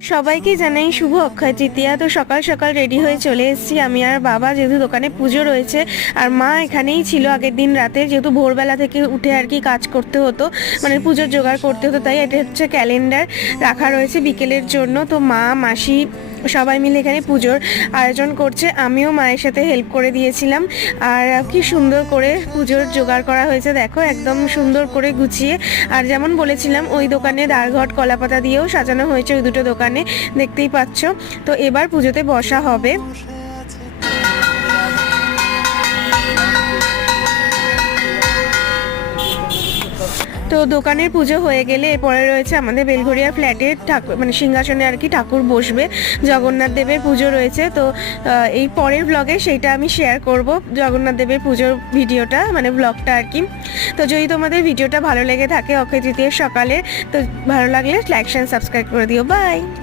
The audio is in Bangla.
সবাইকে জানাই শুভ অক্ষয় তৃতীয়া। তো সকাল সকাল রেডি হয়ে চলে এসেছি আমি আর বাবা, যেহেতু দোকানে পুজো রয়েছে। আর মা এখানেই ছিল আগের দিন রাতে, যেহেতু ভোরবেলা থেকে উঠে আর কি কাজ করতে হতো, মানে পুজোর জোগাড় করতে হতো। তাই এটা হচ্ছে ক্যালেন্ডার রাখা রয়েছে বিকেলের জন্য। তো মা, মাসি সবাই মিলে এখানে পুজোর আয়োজন করছে। আমিও মায়ের সাথে হেল্প করে দিয়েছিলাম। আর কি সুন্দর করে পুজোর জোগাড় করা হয়েছে দেখো, একদম সুন্দর করে গুছিয়ে। আর যেমন বলেছিলাম, ওই দোকানে দারঘট কলাপাতা দিয়েও সাজানো হয়েছে, ওই দুটো দোকানে দেখতেই পাচ্ছ। তো এবার পুজোতে বসা হবে। তো দোকানের পুজো হয়ে গেলে এরপরে রয়েছে আমাদের বেলঘরিয়া ফ্ল্যাটের ঠাকুর, মানে সিংহাসনে আর কি ঠাকুর বসবে। জগন্নাথ দেবের পুজো রয়েছে। তো এই পরের ব্লগে সেইটা আমি শেয়ার করব, জগন্নাথ দেবের পুজোর ভিডিওটা, মানে ব্লগটা আর কি। তো যদি তোমাদের ভিডিওটা ভালো লেগে থাকে অক্ষয় তৃতীয়ার সকালে, তো ভালো লাগলে লাইক শেয়ার সাবস্ক্রাইব করে দিও। বাই।